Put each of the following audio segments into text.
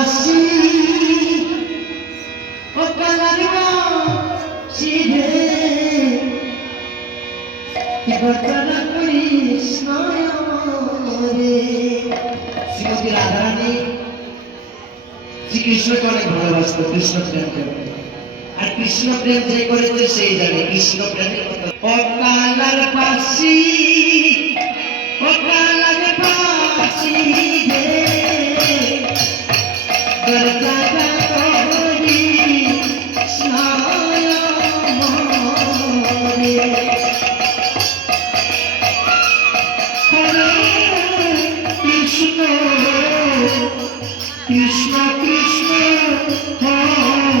বাসি ও কালার বাসি রে কি ঘটনা কৃষ্ণ রে। শ্রীমতী রাধারানী শ্রীকৃষ্ণকে অনেক ভালোবাসত, কৃষ্ণ প্রেম করত। আর কৃষ্ণ প্রেম যে করেছে সেই জানে কৃষ্ণ প্রেমের কথা। ও কালার বাসি ও কালার বাসি রে দরজা তোরি স্নায় মরে হরে কৃষ্ণ কৃষ্ণ কৃষ্ণ হরে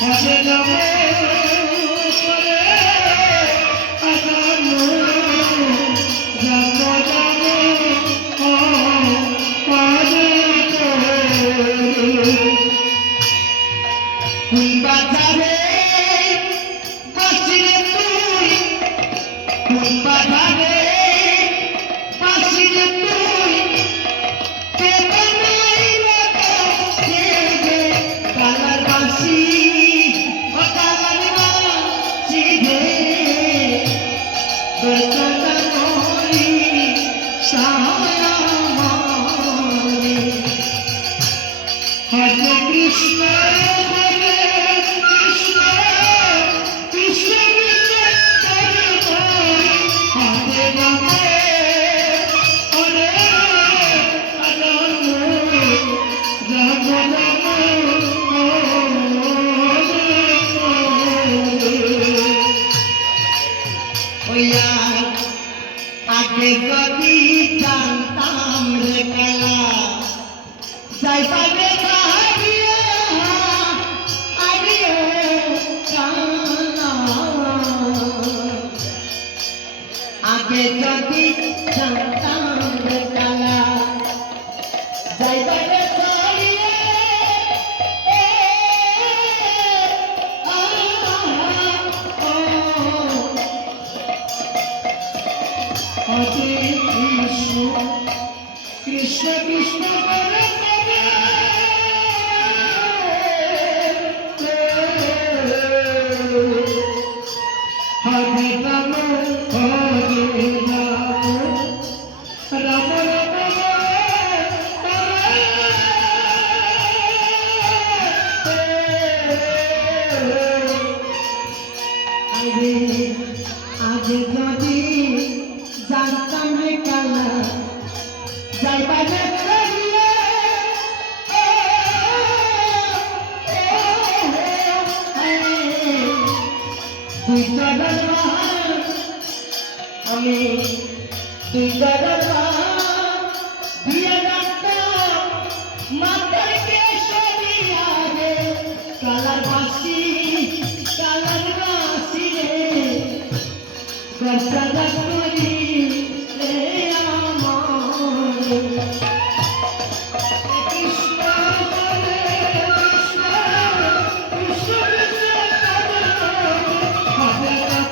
হরে রাম হরে রাম রাম রাম হরে কোন বাজারে বাসিরে তুই কোন বাজারে বাসিরে তুই কালার বাসি ও কালার বাসি রে দরজা তোরি সায়া মরে হরে কৃষ্ণ হরে কৃষ্ণ কৃষ্ণ কৃষ্ণ হরে রাম হরে রাম রাম রাম ওয়া আগে যদি জানতাম রে কালা যাই পাবে কাহিয়া আগে কালা আগে যদি জানতাম রে কালা যাই পাবে কাহিয়া হরে কৃষ্ণ কৃষ্ণ কৃষ্ণ হরে হরে রাম হরে রাম রাম আগে যদি জানতাম রে কালা যাই বাজে তুই চলার আমি তুই চলার দিয়ে রাখতাম মাতার কে সরিয়ারে কালার বাসি রে দরজা তোরি রে আমার কৃষ্ণ হরে কৃষ্ণ কৃষ্ণ হরে রাম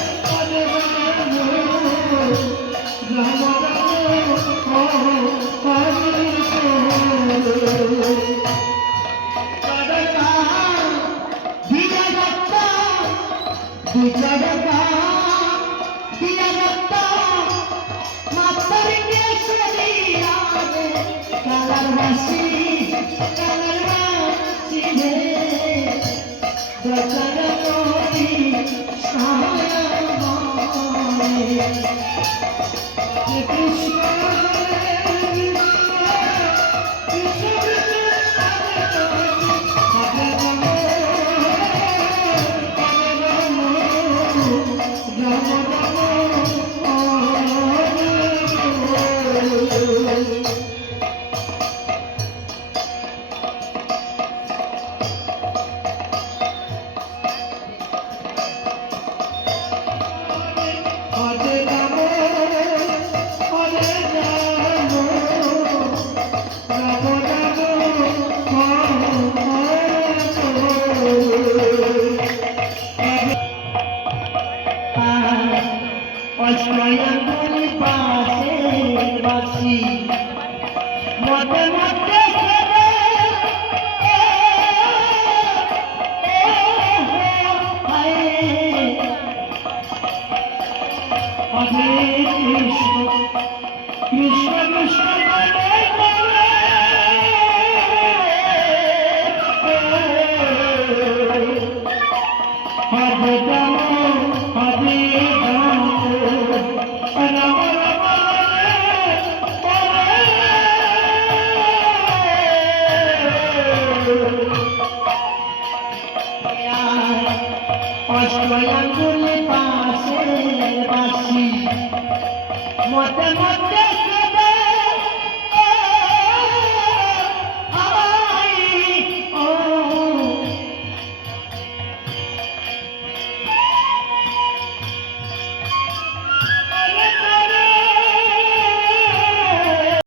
হরে রাম কালার বাসি রে দরজা তোরি সায়া মরে কৃষ্ণ হরে কৃষ্ণ কৃষ্ণ হরে রাম রাম অষ্টয়াঙ্গুল পাশে অষ্ট আঙ্গুল পাশে বাসি মতে মতে